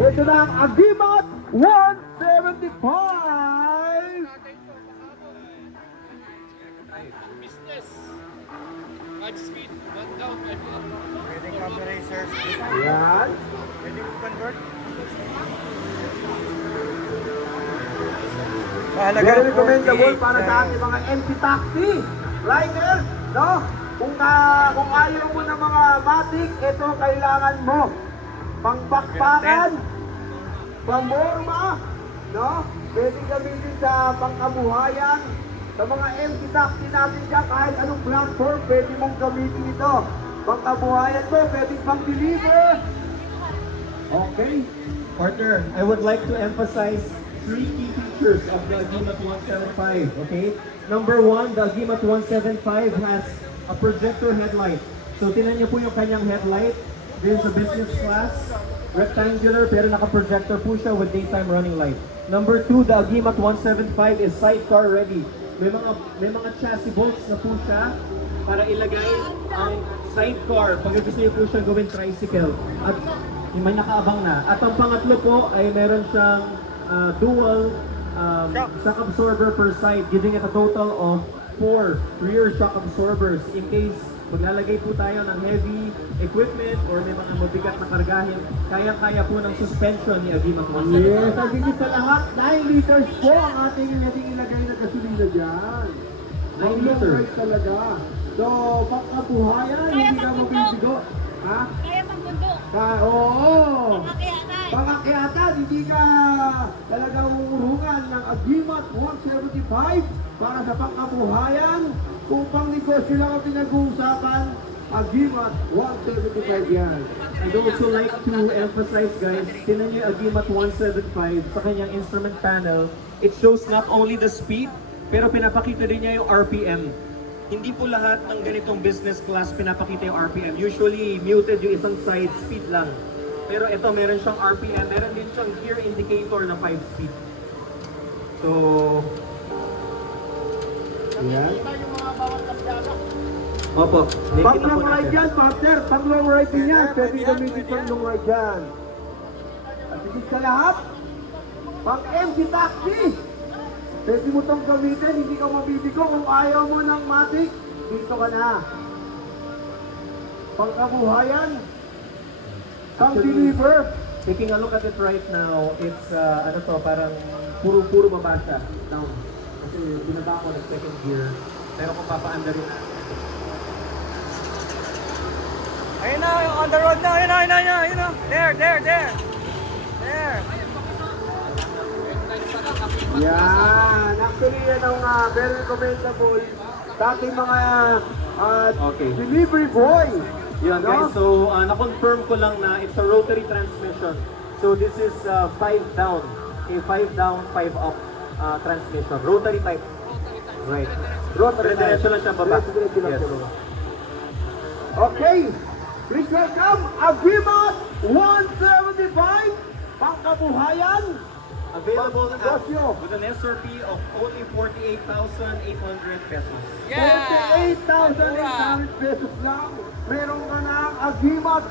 Ito na ang Agimat 175. Business. Godspeed. One down. Pwedeng copy racers. Yan. Pwedeng convert. Mahalaga Very recommendable 48 para sa ating mga empty taxi riders, no? Kung ayaw mo ng mga matic, ito kailangan mo. Pangpakpakan, pamorma, no? Pwede gamitin sa pangkabuhayan. Sa mga empty taxi natin dyan, kahit anong platform, pwede mong gamitin ito. Pangkabuhayan mo, pwede pang-deliver. Okay. Partner, I would like to emphasize 3 key features of the Agimat 175, okay? Number 1, the Agimat 175 has a projector headlight. So, tinan niyo po yung kanyang headlight. This is a business class, rectangular, pero naka-projector po siya with daytime running light. Number 2, the Agimat 175 is sidecar ready. May mga chassis bolts na po siya para ilagay ang sidecar pag gusto niyo po siya gawin tricycle. At may nakaabang na. At ang pangatlo po ay meron siyang dual shock absorber per side, giving it a total of 4 rear shock absorbers in case maglalagay po tayo ng heavy equipment or may mga mabigat na kargahin, kaya-kaya po ng suspension ni Agimat 175. Yes, ang higit sa lahat, 9 liters po ang ating pwedeng ilagay na gasolina dyan. 9 liters. Talaga. So, pagkabuhayan, hindi ka mabibigo. Ha? Kaya magbundo. Oo. Pangakiyatan. Pangakyatan, hindi ka talagang uurungan ng Agimat 175 para sa pangkabuhayan. Kung pang negosyo lang ang pinag-uusapan, Agimat 175 yan. I'd also like to emphasize, guys, tinan niyo yung Agimat 175 sa kanyang instrument panel. It shows not only the speed, pero pinapakita din niya yung RPM. Hindi po lahat ng ganitong business class pinapakita yung RPM. Usually, muted yung isang side, speed lang. Pero ito, meron siyang RPM. Meron din siyang gear indicator na 5 speed. So, Yan. opo. Pang long ride yan, partner. Pang long ride din yan. Pwede gamitin pang long ride yan. At higit sa lahat, pang empty taxi. Pwede mo itong gamitin, hindi ka mabibigo. Kung ayaw mo ng matic, dito ka na. Pangkabuhayan, pang-deliver. Taking a look at it right now, it's, ano to, parang puro baba siya. Down. Kasi binaba ko ng second gear. Pero kung papaanda rin natin. Ayun na, on the road na. Ayun na. There. There. Yan. Actually, yan ang very recommendable sa ating mga Okay. delivery boy. Yun No? guys, so na-confirm ko lang na it's a rotary transmission. So this is 5 down. Okay, 5 down, 5 up transmission. Rotary type. Right. Rotary Diretso lang siya baba. Diretso lang Yes. siya baba. Okay. Please welcome Agimat 175 Pangkabuhayan. Available at, Negosyo. with an SRP of only 48,800 pesos. 48,800 pesos lang. Meron ka ng Agimat